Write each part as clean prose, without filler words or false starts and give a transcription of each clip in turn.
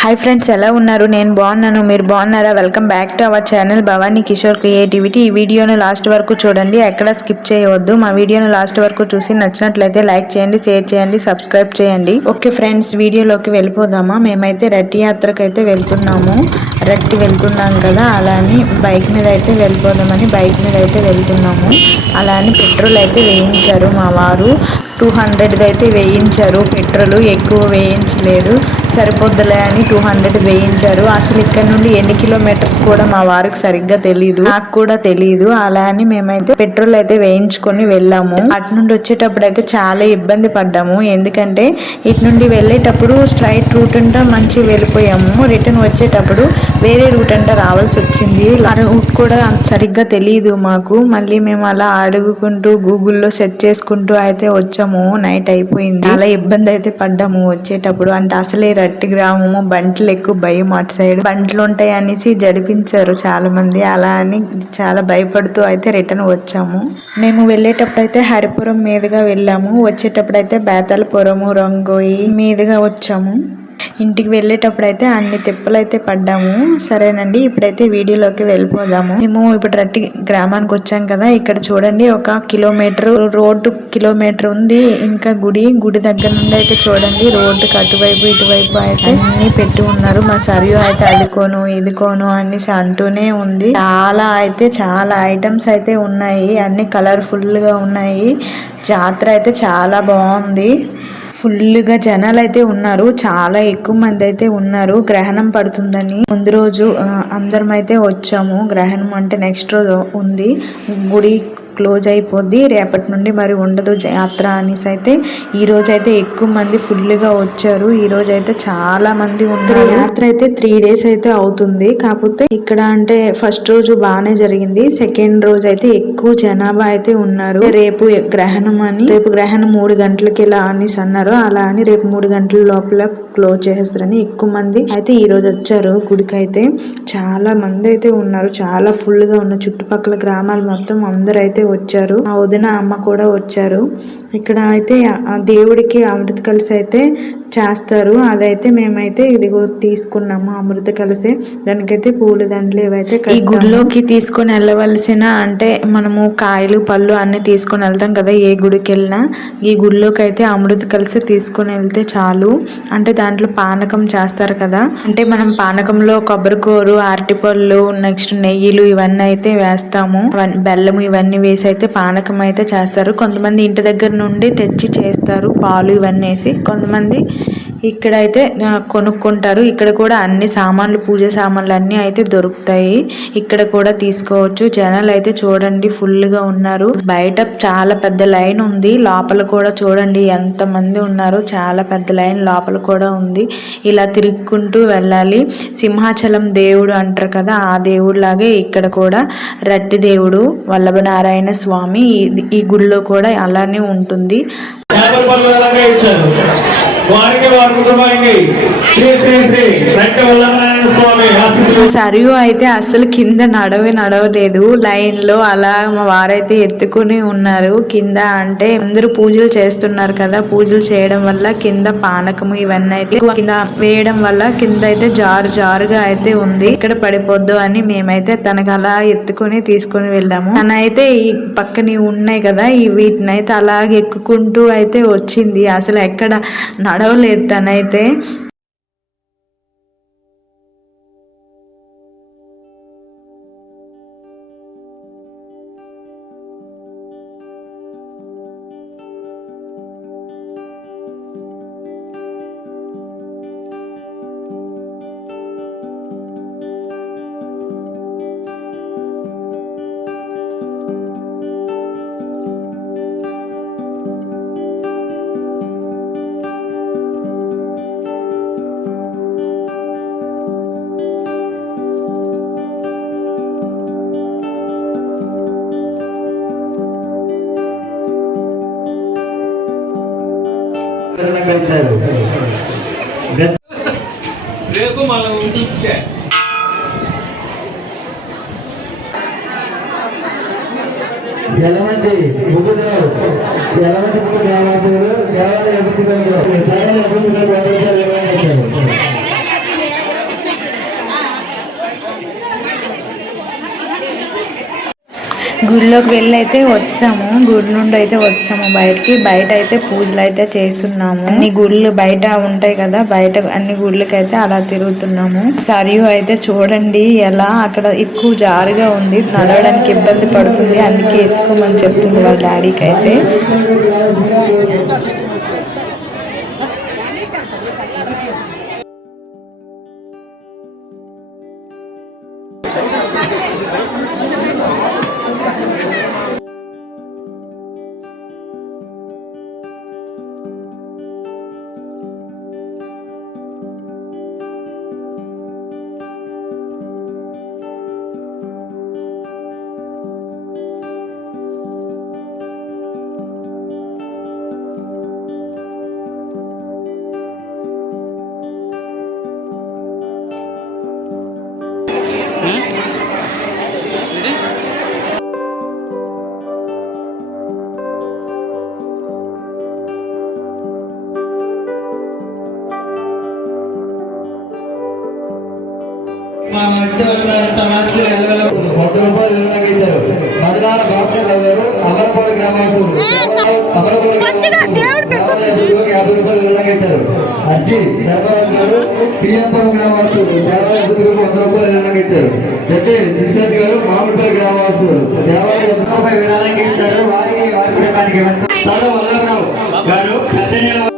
Hi friends, ఎలా ఉన్నారు? నేను బాగున్నాను. మీరు బాగున్నారా? Welcome back to our channel Bhavani Kishore creativity. ఈ వీడియోను లాస్ట్ వరకు చూడండి, ఎక్కడ స్కిప్ చేయవద్దు. మా వీడియోను లాస్ట్ వరకు చూసి నచ్చినట్లయితే లైక్ చేయండి, షేర్ చేయండి, సబ్స్క్రైబ్ చేయండి. ఓకే ఫ్రెండ్స్, వీడియోలోకి వెళ్ళిపోదామా? మేమైతే రట్టి యాత్రకు అయితే వెళ్తున్నాము. రట్టి వెళ్తున్నాం కదా, అలా అని బైక్ మీద అయితే వెళ్ళిపోదామని బైక్ మీద అయితే వెళ్తున్నాము. అలా అని పెట్రోల్ అయితే వేయించారు మా వారు. 200 అయితే వేయించారు. పెట్రోల్ ఎక్కువ వేయించలేదు, సరిపోద్దులే అని 200 వేయించారు. అసలు ఇక్కడ నుండి ఎన్ని కిలోమీటర్స్ కూడా మా వారికి సరిగ్గా తెలియదు, నాకు కూడా తెలియదు. అలా అని మేమైతే పెట్రోల్ అయితే వేయించుకొని వెళ్ళాము. అటు నుండి వచ్చేటప్పుడు అయితే చాలా ఇబ్బంది పడ్డాము, ఎందుకంటే ఇటు నుండి వెళ్ళేటప్పుడు స్ట్రైట్ రూట్ అంతా మంచి వెళ్ళిపోయాము. రిటర్న్ వచ్చేటప్పుడు వేరే రూట్ అంతా రావాల్సి వచ్చింది. ఆ రూట్ కూడా సరిగ్గా తెలియదు మాకు. మళ్ళీ మేము అలా అడుగుకుంటూ గూగుల్లో సెర్చ్ చేసుకుంటూ అయితే వచ్చాము. నైట్ అయిపోయింది, చాలా ఇబ్బంది అయితే పడ్డాము వచ్చేటప్పుడు. అంటే అసలే రట్టి గ్రామము, బంట్లు ఎక్కువ భయం. అటు సైడ్ బంట్లు ఉంటాయి అనేసి జడిపించారు చాలా మంది. అలా అని చాలా భయపడుతూ అయితే రిటర్న్ వచ్చాము. మేము వెళ్ళేటప్పుడు అయితే హరిపురం మీదుగా వెళ్ళాము, వచ్చేటప్పుడు అయితే బేతలపురము, రంగోయి మీదుగా వచ్చాము. ఇంటికి వెళ్ళేటప్పుడు అయితే అన్ని తిప్పలు అయితే పడ్డాము. సరేనండి, ఇప్పుడైతే వీడియోలోకి వెళ్ళిపోదాము. మేము ఇప్పుడు రట్టి గ్రామానికి వచ్చాం కదా, ఇక్కడ చూడండి ఒక కిలోమీటర్ రోడ్డు, కిలోమీటర్ ఉంది. ఇంకా గుడి దగ్గర నుండి అయితే చూడండి, రోడ్డుకి అటువైపు ఇటువైపు అయితే అన్ని పెట్టి ఉన్నారు. మా సరియు అయితే అదికోను ఇదికోను అనేసి అంటూనే ఉంది. చాలా ఐటమ్స్ అయితే ఉన్నాయి, అన్ని కలర్ఫుల్ గా ఉన్నాయి. జాతర అయితే చాలా బాగుంది. ఫుల్గా జనాలు అయితే ఉన్నారు, చాలా ఎక్కువ మంది అయితే ఉన్నారు. గ్రహణం పడుతుందని ముందు రోజు అందరం అయితే వచ్చాము. గ్రహణం అంటే నెక్స్ట్ రోజు ఉంది. గుడి క్లోజ్ అయిపోద్ది, రేపటి నుండి మరి ఉండదు జాతర అనేసి అయితే ఈ రోజు అయితే ఎక్కువ మంది ఫుల్గా వచ్చారు. ఈ రోజు అయితే చాలా మంది ఉన్నారు. యాత్ర అయితే 3 days అయితే అవుతుంది. కాకపోతే ఇక్కడ అంటే ఫస్ట్ రోజు బాగానే జరిగింది, సెకండ్ రోజు అయితే ఎక్కువ జనాభా అయితే ఉన్నారు. రేపు గ్రహణం 3 గంటలకి ఇలా అనేసి అన్నారు. అలా అని రేపు 3 గంటల లోపల క్లోజ్ చేసేస్తారని ఎక్కువ మంది అయితే ఈ రోజు వచ్చారు. గుడికి అయితే చాలా మంది అయితే ఉన్నారు, చాలా ఫుల్ గా ఉన్న చుట్టుపక్కల గ్రామాలు మొత్తం అందరూ అయితే వచ్చారు. మా వదిన, అమ్మ కూడా వచ్చారు. ఇక్కడ అయితే ఆ దేవుడికి అమృత కలిసి అయితే చేస్తారు. అదైతే మేమైతే ఇదిగో తీసుకున్నాము అమృత కలిసి. దానికైతే పూల దండలు ఇవైతే ఈ గుడిలోకి తీసుకొని వెళ్ళవలసిన అంటే మనము కాయలు పళ్ళు అన్ని తీసుకొని వెళ్తాం కదా ఏ గుడికి వెళ్ళినా. ఈ గుడిలోకి అయితే అమృత కలిసి తీసుకొని వెళ్తే చాలు. అంటే దాంట్లో పానకం చేస్తారు కదా, అంటే మనం పానకంలో కొబ్బరికూరు, అరటిపళ్ళు, నెక్స్ట్ నెయ్యిలు ఇవన్నీ అయితే వేస్తాము. బెల్లము ఇవన్నీ వేసి అయితే పానకం అయితే చేస్తారు. కొంతమంది ఇంటి దగ్గర నుండి తెచ్చి చేస్తారు, పాలు ఇవన్నీ వేసి. కొంతమంది ఇక్కడైతే కొనుక్కుంటారు. ఇక్కడ కూడా అన్ని సామాన్లు, పూజ సామాన్లు అన్నీ అయితే దొరుకుతాయి. ఇక్కడ కూడా తీసుకోవచ్చు. జనాలు అయితే చూడండి ఫుల్ గా ఉన్నారు. బయట చాలా పెద్ద లైన్ ఉంది, లోపల కూడా చూడండి ఎంత మంది ఉన్నారు. చాలా పెద్ద లైన్ లోపల కూడా ఉంది. ఇలా తిరుక్కుంటూ వెళ్ళాలి. సింహాచలం దేవుడు అంటారు కదా, ఆ దేవుడు లాగే ఇక్కడ కూడా రట్టి దేవుడు వల్లభనారాయణ స్వామి ఈ గుడిలో కూడా అలానే ఉంటుంది. సరియు అయితే అసలు కింద నడవలేదు. లైన్ లో అలా మా వారైతే ఎత్తుకుని ఉన్నారు కింద. అంటే అందరూ పూజలు చేస్తున్నారు కదా, పూజలు చేయడం వల్ల కింద పానకము ఇవన్నీ అయితే కింద వేయడం వల్ల కింద అయితే జారుగా అయితే ఉంది. ఇక్కడ పడిపోద్దు అని మేమైతే తనకు అలా ఎత్తుకొని తీసుకొని వెళ్ళాము. తనైతే ఈ పక్కన ఉన్నాయి కదా, వీటిని అయితే అలాగే ఎక్కుకుంటూ అయితే వచ్చింది. అసలు ఎక్కడ నడవలేదు తనైతే. రేపు మళ్ళీ ఉంటే ఎలమంచి ముగ్గురు ఎలమంచి ముగ్గురు గ్రామస్తులు దేవాలయ గుడిలోకి వెళ్ళి అయితే వచ్చాము. గుడి నుండి అయితే వచ్చాము బయటికి. బయట అయితే పూజలు అయితే చేస్తున్నాము. అన్ని గుళ్ళు బయట ఉంటాయి కదా, బయట అన్ని గుళ్ళకి అయితే అలా తిరుగుతున్నాము. సరియు అయితే చూడండి ఎలా అక్కడ ఎక్కువ జారుగా ఉంది, నడవడానికి ఇబ్బంది పడుతుంది, అందుకే ఎత్తుకోమని చెప్తుంది వాళ్ళ డాడీకి అయితే. అర్జీ ధర్మరాజు పిఎంపురం గ్రామవాసులు దేవాలయ అభివృద్ధికి 100 రూపాయలు నిర్ణయించారు. అయితే నిశ్చత్ గారు మామిడిపల్లి గ్రామవాసులు దేవాలయ విధానానికి ఇచ్చారు. వారి కుటుంబానికి వల్లభరావు గారు పెద్ద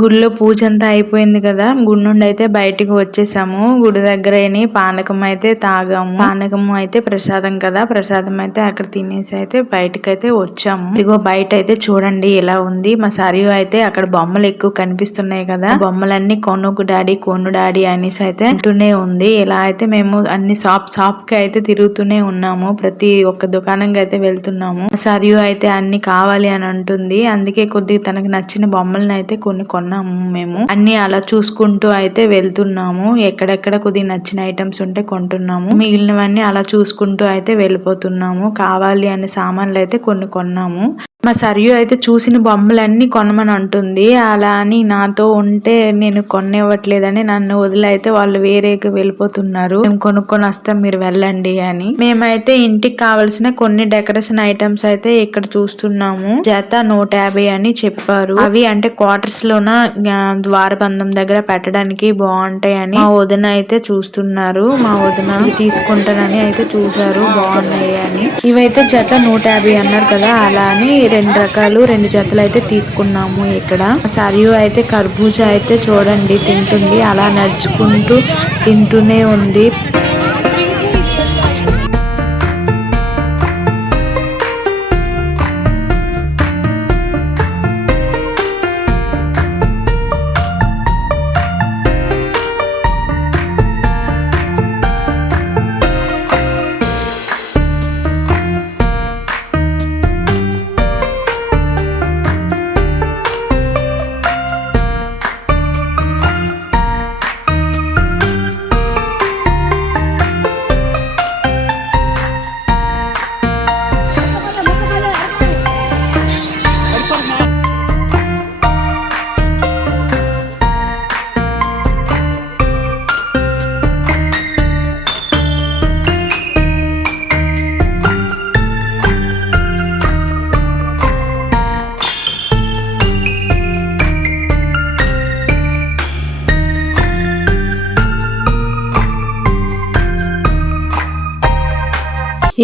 గుడిలో పూజ అంతా అయిపోయింది కదా, గుడి నుండి అయితే బయటికి వచ్చేసాము. గుడి దగ్గర పానకం అయితే తాగాము. పానకం అయితే ప్రసాదం కదా, ప్రసాదం అయితే అక్కడ తినేసి అయితే బయటకు అయితే వచ్చాము. ఇదిగో బయట అయితే చూడండి ఎలా ఉంది. మా సరియు అయితే అక్కడ బొమ్మలు ఎక్కువ కనిపిస్తున్నాయి కదా, బొమ్మలన్నీ కొనుక్కు డాడీ అనేసి అయితే అంటూనే ఉంది. ఇలా అయితే మేము అన్ని షాప్ కి అయితే తిరుగుతూనే ఉన్నాము. ప్రతి ఒక్క దుకాణంకి అయితే వెళ్తున్నాము. సరియు అయితే అన్ని కావాలి అని అంటుంది, అందుకే కొద్దిగా తనకు నచ్చిన బొమ్మలను అయితే కొన్నాము. మేము అన్ని అలా చూసుకుంటూ అయితే వెళ్తున్నాము. ఎక్కడెక్కడ కొద్దిగా నచ్చిన ఐటమ్స్ ఉంటే కొంటున్నాము, మిగిలినవన్నీ అలా చూసుకుంటూ అయితే వెళ్ళిపోతున్నాము. కావాలి అనే సామాన్లు అయితే కొన్నాము. మా సరియు అయితే చూసిన బొమ్మలన్నీ కొనమని అంటుంది. అలా అని నాతో ఉంటే నేను కొనివ్వట్లేదని నన్ను వదిలి అయితే వాళ్ళు వేరేకి వెళ్ళిపోతున్నారు. మేము కొనుక్కొని వస్తాం, మీరు వెళ్ళండి అని. మేమైతే ఇంటికి కావాల్సిన కొన్ని డెకరేషన్ ఐటమ్స్ అయితే ఇక్కడ చూస్తున్నాము. జత 150 అని చెప్పారు. అవి అంటే క్వార్టర్స్ లోన ద్వారబంధం దగ్గర పెట్టడానికి బాగుంటాయి అని మా వదిన అయితే చూస్తున్నారు. మా వదిన తీసుకుంటానని అయితే చూసారు, బాగున్నాయి అని. ఇవైతే జత 150 అన్నారు కదా, అలా అని 2 రకాలు 2 జతలు అయితే తీసుకున్నాము. ఇక్కడ సరియు అయితే కర్బూజా అయితే చూడండి తింటుంది, అలా నడుచుకుంటూ తింటూనే ఉంది.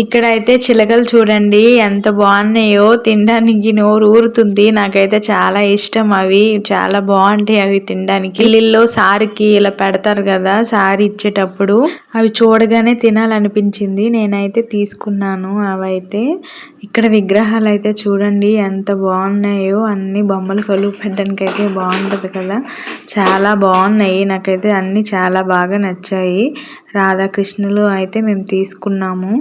ఇక్కడైతే చిలకలు చూడండి ఎంత బాగున్నాయో, తినడానికి నోరు ఊరుతుంది. నాకైతే చాలా ఇష్టం, అవి చాలా బాగుంటాయి అవి తినడానికి. ఇల్లుల్లో సారికి ఇలా పెడతారు కదా, సారి ఇచ్చేటప్పుడు అవి చూడగానే తినాలనిపించింది, నేనైతే తీసుకున్నాను అవైతే. ఇక్కడ విగ్రహాలు అయితే చూడండి ఎంత బాగున్నాయో, అన్ని బొమ్మలు కొలువు పెట్టడానికి అయితే బాగుంటది కదా, చాలా బాగున్నాయి. నాకైతే అన్ని చాలా బాగా నచ్చాయి. రాధాకృష్ణులు అయితే మేము తీసుకున్నాము.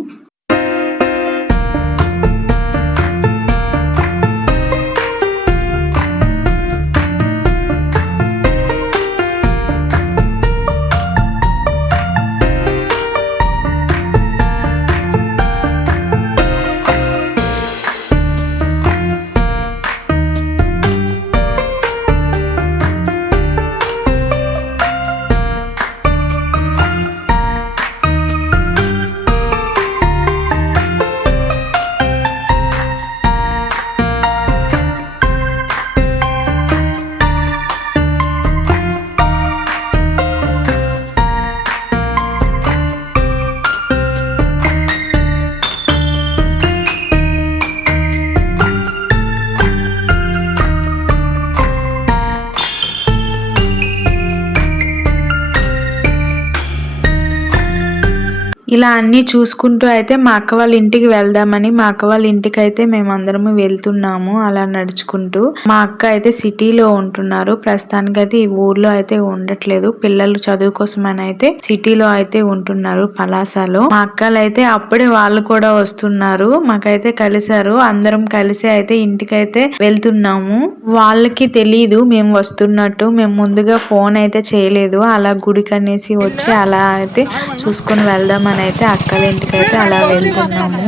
ఇలా అన్ని చూసుకుంటూ అయితే మా అక్క వాళ్ళ ఇంటికి వెళ్దామని మా అక్క వాళ్ళ ఇంటికి అయితే మేమందరము వెళ్తున్నాము అలా నడుచుకుంటూ. మా అక్క అయితే సిటీలో ఉంటున్నారు, ప్రస్తుతానికి అయితే ఈ ఊర్లో అయితే ఉండట్లేదు, పిల్లలు చదువు కోసం అని అయితే సిటీలో అయితే ఉంటున్నారు పలాసలో. మా అక్కలు అయితే అప్పుడే వాళ్ళు కూడా వస్తున్నారు, మాకైతే కలిసారు, అందరం కలిసి అయితే ఇంటికైతే వెళ్తున్నాము. వాళ్ళకి తెలీదు మేము వస్తున్నట్టు, మేము ముందుగా ఫోన్ అయితే చేయలేదు, అలా గుడికి అనేసి వచ్చి అలా అయితే చూసుకొని వెళ్దామని అయితే అక్కల ఇంటికైతే అలా వెళ్తున్నాము.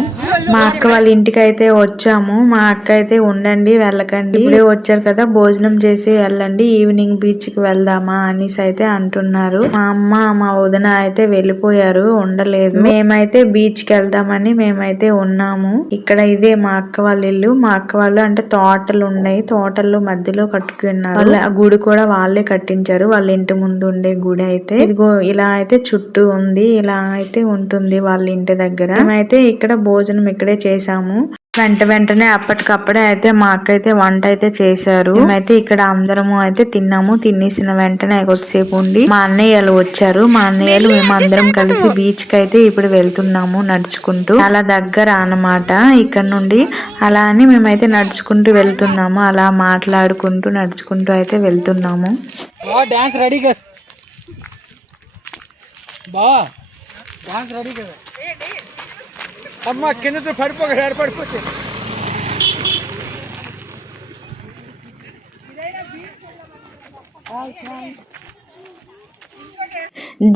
మా అక్క వాళ్ళ ఇంటికి అయితే వచ్చాము. మా అక్క అయితే ఉండండి వెళ్ళకండి, ఇప్పుడే వచ్చారు కదా భోజనం చేసి వెళ్ళండి, ఈవినింగ్ బీచ్ కి వెళ్దామా అనేసి అయితే అంటున్నారు. మా అమ్మ మా వదిన అయితే వెళ్ళిపోయారు, ఉండలేదు. మేమైతే బీచ్ కి వెళ్దామని మేమైతే ఉన్నాము. ఇక్కడ ఇదే మా అక్క వాళ్ళ ఇల్లు. మా అక్క వాళ్ళు అంటే తోటలు ఉన్నాయి, తోటల్లో మధ్యలో కట్టుకున్నారు. వాళ్ళ గుడి కూడా వాళ్ళే కట్టించారు, వాళ్ళ ఇంటి ముందు ఉండే గుడి అయితే. ఇదిగో ఇలా అయితే చుట్టూ ఉంది, ఇలా అయితే ఉంటుంది వాళ్ళ ఇంటి దగ్గర. మేమైతే ఇక్కడ భోజనం ఇక్కడే చేసాము. వెంటనే అప్పటికప్పుడే అయితే మా అక్క అయితే వంట అయితే చేశారు. మేమైతే ఇక్కడ అందరము అయితే తిన్నాము. తినేసిన వెంటనే కొద్దిసేపు ఉండి మా అన్నయ్యలు వచ్చారు. మా అన్నయ్యలు మేము అందరం కలిసి బీచ్ కి అయితే ఇప్పుడు వెళ్తున్నాము నడుచుకుంటూ. చాలా దగ్గర అన్నమాట ఇక్కడ నుండి. అలా అని మేమైతే నడుచుకుంటూ వెళ్తున్నాము, అలా మాట్లాడుకుంటూ నడుచుకుంటూ అయితే వెళ్తున్నాము. డాన్స్ రెడీ కదా బా, డాన్స్ రెడీ కదా అమ్మ, కింద పడిపోక ఏర్పడిపోతే.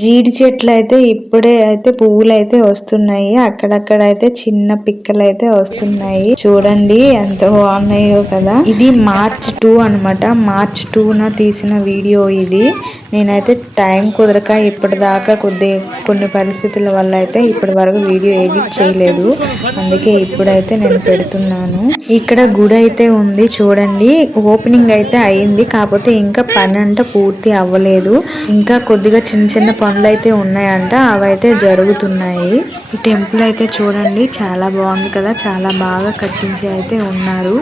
జీడి చెట్లు అయితే ఇప్పుడే అయితే పువ్వులు అయితే వస్తున్నాయి, అక్కడక్కడ అయితే చిన్న పిక్కలు అయితే వస్తున్నాయి. చూడండి ఎంత బాగున్నాయో కదా. ఇది మార్చ్ 2 అనమాట, మార్చ్ 2న తీసిన వీడియో ఇది. నేనైతే టైం కుదరక ఇప్పటిదాకా కొన్ని పరిస్థితుల వల్ల అయితే ఇప్పటి వరకు వీడియో ఎడిట్ చేయలేదు, అందుకే ఇప్పుడైతే నేను పెడుతున్నాను. ఇక్కడ గుడి అయితే ఉంది చూడండి, ఓపెనింగ్ అయితే అయింది, కాకపోతే ఇంకా పని అంటే పూర్తి అవ్వలేదు, ఇంకా కొద్దిగా చిన్న పనులు అయితే ఉన్నాయంట, అవైతే జరుగుతున్నాయి. ఈ టెంపుల్ అయితే చూడండి చాలా బాగుంది కదా, చాలా బాగా కట్టించి అయితే ఉన్నారు.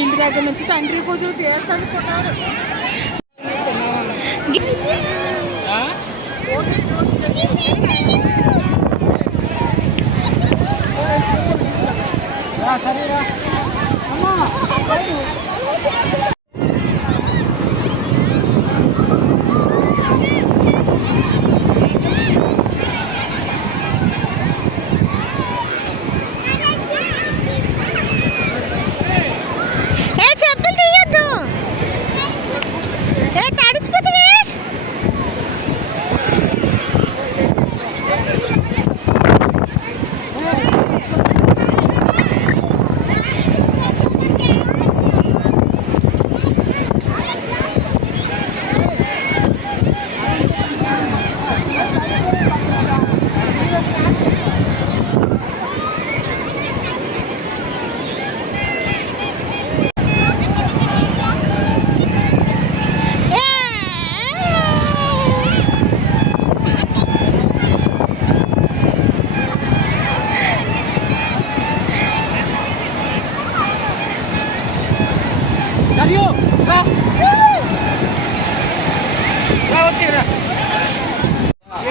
ఇంటి దగ్గర నుంచి తండ్రి కూతురు తీర్చనుకున్నారు. సరేరా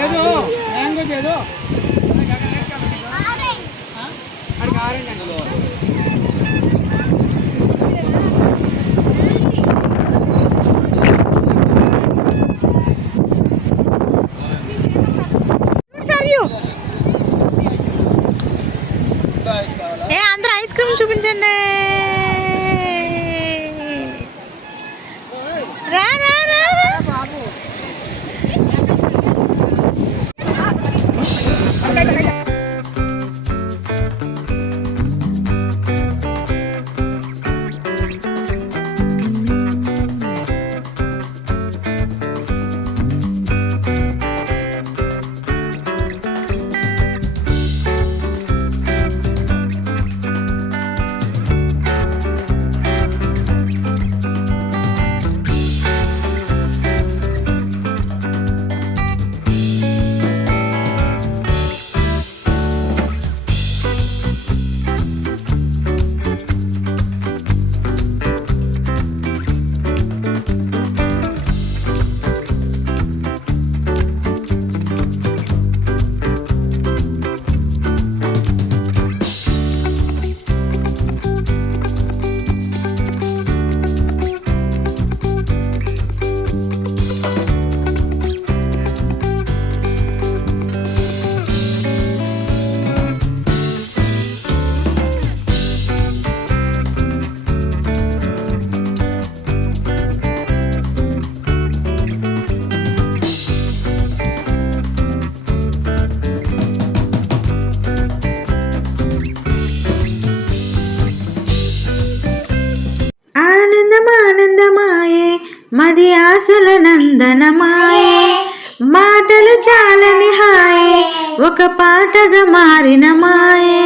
ఏదో లాంగ్వేజ్ ఏదో అందరూ ఐస్ క్రీమ్ చూపించండి. రా రా రా బాబు. ఆశల నందనమాయే మాటలు చాలని హాయే ఒక పాటగా మారిన మాయే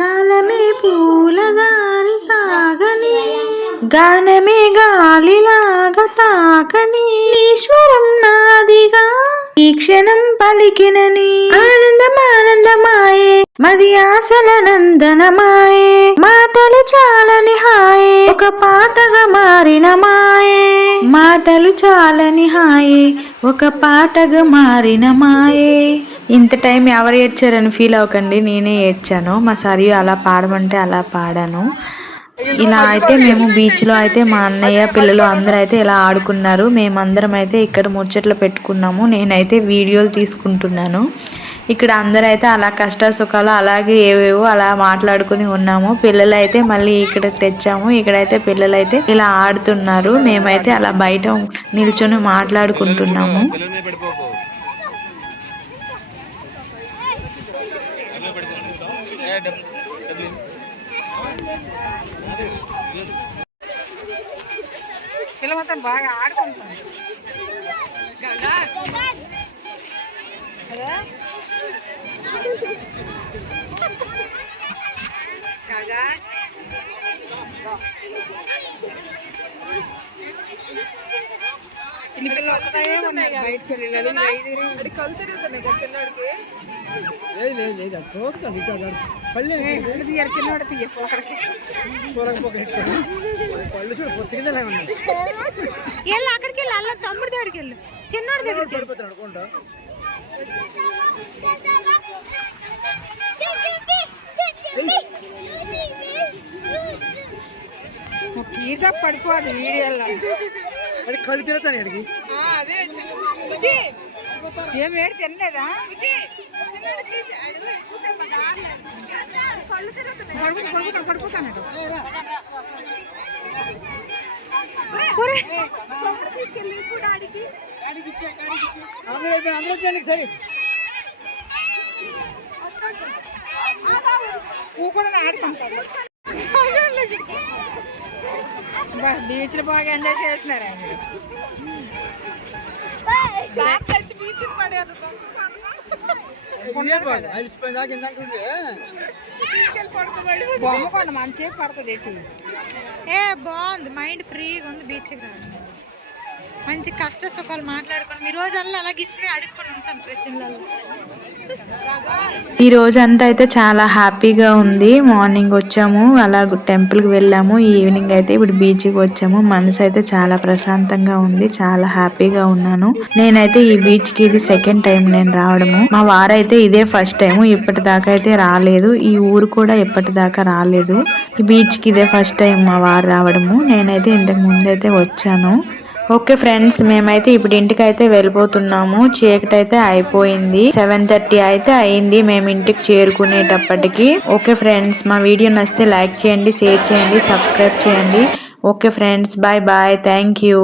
కాలమే పూలగారి సాగని గానమే గాలిలాగా తాకని ఈశ్వరం నాదిగా ఈ క్షణం పలికినని ఆనందమానందమాయే మది ఆశల నందనమాయే మాటలు చాలని హాయే ఒక పాటగా మారిన మాయే మాటలు చాలని హాయే ఒక పాటగా మారిన మాయే. ఇంత టైం ఎవరు ఏడ్చారని ఫీల్ అవ్వకండి, నేనే ఏడ్చాను. మా సరి అలా పాడమంటే అలా పాడాను. ఇలా అయితే మేము బీచ్లో అయితే మా అన్నయ్య పిల్లలు అందరూ అయితే ఇలా ఆడుకున్నారు. మేమందరం అయితే ఇక్కడ ముచ్చట్లు పెట్టుకున్నాము. నేనైతే వీడియోలు తీసుకుంటున్నాను. ఇక్కడ అందరూ అయితే అలా కష్ట సుఖాలు అలాగే ఏవేవో అలా మాట్లాడుకుని ఉన్నాము. పిల్లలు అయితే మళ్ళీ ఇక్కడ తెచ్చాము. ఇక్కడైతే పిల్లలు అయితే ఇలా ఆడుతున్నారు. మేమైతే అలా బయట నిల్చొని మాట్లాడుకుంటున్నాము. పిల్లలతో బాగా ఆడుకుంటాం కదా. చిన్న పిల్లలు బయటకు వెళ్ళాలి కళ్ళు తిరుగుతున్నాయి కదా చిన్నవాడికి. చూస్తాను చిన్నవాడు తీయ ఒకడికి వెళ్ళు అక్కడికి వెళ్ళి అల్ల తమ్ముడి దగ్గరికి వెళ్ళు చిన్నోడి దగ్గరికి పడిపోతాడు. ఈత పడిపోదు వీడియోలో అది కళ్ళు తిరుగుతాను అడిగి ఏం ఏడు తినలేదా పడిపోతాను సరే బీచ్ లో బాగా ఎంజాయ్ చేస్తున్నారు బీచ్ పడారు బొమ్మ మంచి పడుతుంది బాగుంది మైండ్ ఫ్రీగా ఉంది బీచ్ మంచి కష్ట సుఖాలు మాట్లాడుకోండి. ఈ రోజల్లా అలాగే ఇచ్చి అడుక్కొని ఉంటాను ప్రశ్నలలో. ఈ రోజంతా అయితే చాలా హ్యాపీగా ఉంది. మార్నింగ్ వచ్చాము, అలా టెంపుల్కి వెళ్ళాము. ఈవినింగ్ అయితే ఇప్పుడు బీచ్కి వచ్చాము. మనసు అయితే చాలా ప్రశాంతంగా ఉంది, చాలా హ్యాపీగా ఉన్నాను. నేనైతే ఈ బీచ్కి ఇది సెకండ్ టైం నేను రావడము. మా వారైతే ఇదే ఫస్ట్ టైం, ఇప్పటిదాకా అయితే రాలేదు. ఈ ఊరు కూడా ఇప్పటిదాకా రాలేదు. ఈ బీచ్కి ఇదే ఫస్ట్ టైం మా వారు రావడము. నేనైతే ఇంతకు ముందు అయితే వచ్చాను. ఓకే ఫ్రెండ్స్, మేమైతే ఇప్పుడు ఇంటికి అయితే వెళ్ళిపోతున్నాము. చీకటి అయితే అయిపోయింది, 7:30 అయితే అయింది మేము ఇంటికి చేరుకునేటప్పటికి. ఓకే ఫ్రెండ్స్, మా వీడియో నచ్చితే లైక్ చేయండి, షేర్ చేయండి, సబ్స్క్రైబ్ చేయండి. Okay friends, bye bye, thank you.